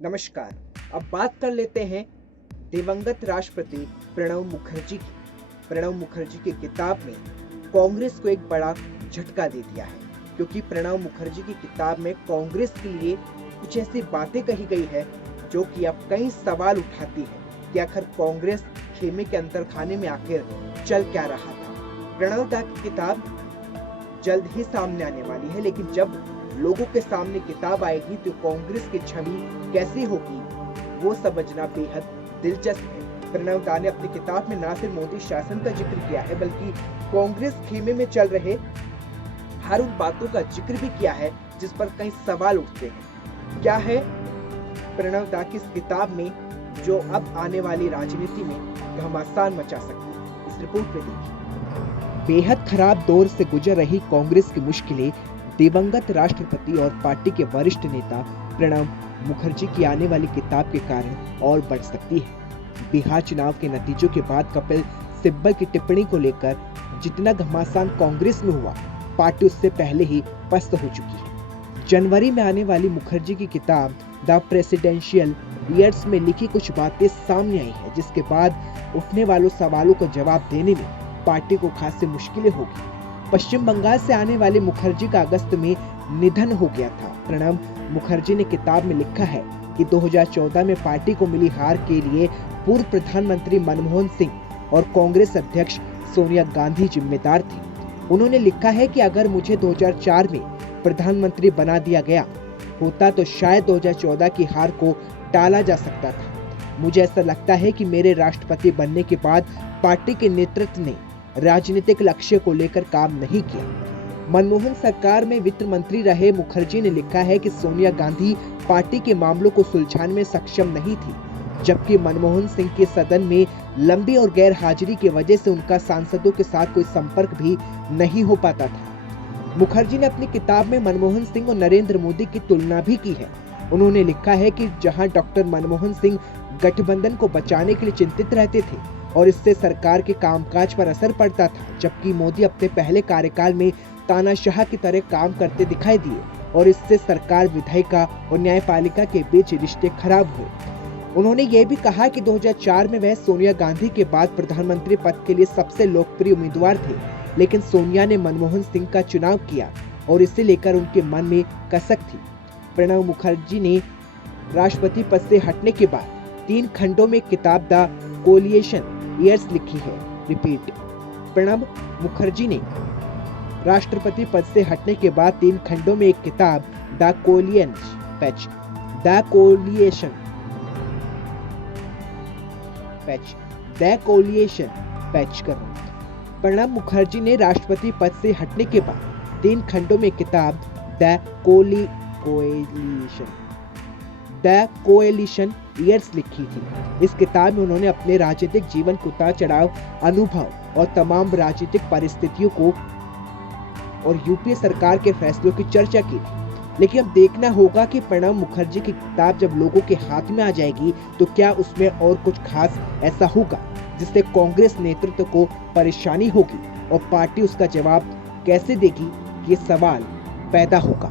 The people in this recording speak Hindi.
नमस्कार। अब बात कर लेते हैं दिवंगत राष्ट्रपति प्रणब मुखर्जी की। प्रणब मुखर्जी की किताब में कांग्रेस को एक बड़ा झटका दे दिया है, क्योंकि प्रणब मुखर्जी की किताब में कांग्रेस के लिए कुछ ऐसी बातें कही गई है जो कि अब कई सवाल उठाती है कि आखिर कांग्रेस खेमे के अंदर खाने में आखिर चल क्या रहा था। प्रणब दा की किताब जल्द ही सामने आने वाली है, लेकिन जब लोगों के सामने किताब आएगी तो कांग्रेस की छवि कैसी होगी वो समझना बेहद दिलचस्प है। प्रणब दा ने अपनी किताब में न सिर्फ मोदी शासन का जिक्र किया है, बल्कि कांग्रेस खेमे में चल रहे हर उन बातों का जिक्र भी किया है जिस पर कई सवाल उठते हैं। क्या है प्रणब दा की इस किताब में जो अब आने वाली राजनीति में घमासान मचा सकती है, इस रिपोर्ट में देखिए। बेहद खराब दौर से गुजर रही कांग्रेस की मुश्किलें दिवंगत राष्ट्रपति और पार्टी के वरिष्ठ नेता प्रणब मुखर्जी की आने वाली किताब के कारण और बढ़ सकती है। बिहार चुनाव के नतीजों के बाद कपिल सिब्बल की टिप्पणी को लेकर जितना घमासान कांग्रेस में हुआ, पार्टी उससे पहले ही पस्त हो चुकी है। जनवरी में आने वाली मुखर्जी की किताब द प्रेसिडेंशियल ईयर्स में लिखी कुछ बातें सामने आई है, जिसके बाद उठने वालों सवालों का जवाब देने में पार्टी को खासी मुश्किलें होगी। पश्चिम बंगाल से आने वाले मुखर्जी का अगस्त में निधन हो गया था। प्रणब मुखर्जी ने किताब में लिखा है कि 2014 में पार्टी को मिली हार के लिए पूर्व प्रधानमंत्री मनमोहन सिंह और कांग्रेस अध्यक्ष सोनिया गांधी जिम्मेदार थे। उन्होंने लिखा है कि अगर मुझे 2004 में प्रधानमंत्री बना दिया गया होता तो शायद 2014 की हार को टाला जा सकता था। मुझे ऐसा लगता है कि मेरे राष्ट्रपति बनने के बाद पार्टी के नेतृत्व ने राजनीतिक लक्ष्य को लेकर काम नहीं किया। मनमोहन सरकार में वित्त मंत्री रहे मुखर्जी ने लिखा है कि सोनिया गांधी पार्टी के मामलों को सुलझाने में सक्षम नहीं थी, जबकि मनमोहन सिंह के सदन में लंबी और गैर हाजिरी की वजह से उनका सांसदों के साथ कोई संपर्क भी नहीं हो पाता था। मुखर्जी ने अपनी किताब में मनमोहन सिंह और नरेंद्र मोदी की तुलना भी की है। उन्होंने लिखा है कि जहां डॉक्टर मनमोहन सिंह गठबंधन को बचाने के लिए चिंतित रहते थे और इससे सरकार के कामकाज पर असर पड़ता था, जबकि मोदी अपने पहले कार्यकाल में तानाशाह की तरह काम करते दिखाई दिए और इससे सरकार, विधायिका और न्यायपालिका के बीच रिश्ते खराब हुए। उन्होंने ये भी कहा कि 2004 में वह सोनिया गांधी के बाद प्रधानमंत्री पद के लिए सबसे लोकप्रिय उम्मीदवार थे, लेकिन सोनिया ने मनमोहन सिंह का चुनाव किया और इसे लेकर उनके मन में कसक थी। प्रणब मुखर्जी ने राष्ट्रपति पद से हटने के बाद 3 खंडों में किताब द कोलिएशन ईयर्स लिखी है। रिपीट। प्रणब मुखर्जी ने राष्ट्रपति पद से हटने के बाद 3 खंडों में एक किताब द कोलिएशन पैच कर। प्रणब मुखर्जी ने राष्ट्रपति पद से हटने के बाद 3 खंडों में किताब द कोएलिशन ईयर्स लिखी थी। इस किताब में उन्होंने अपने राजनीतिक जीवन के उतार चढ़ाव, अनुभव और तमाम राजनीतिक परिस्थितियों को और यूपीए सरकार के फैसलों की चर्चा की। लेकिन अब देखना होगा कि प्रणब मुखर्जी की किताब जब लोगों के हाथ में आ जाएगी तो क्या उसमें और कुछ खास ऐसा होगा जिससे कांग्रेस नेतृत्व को परेशानी होगी और पार्टी उसका जवाब कैसे देगी, ये सवाल पैदा होगा।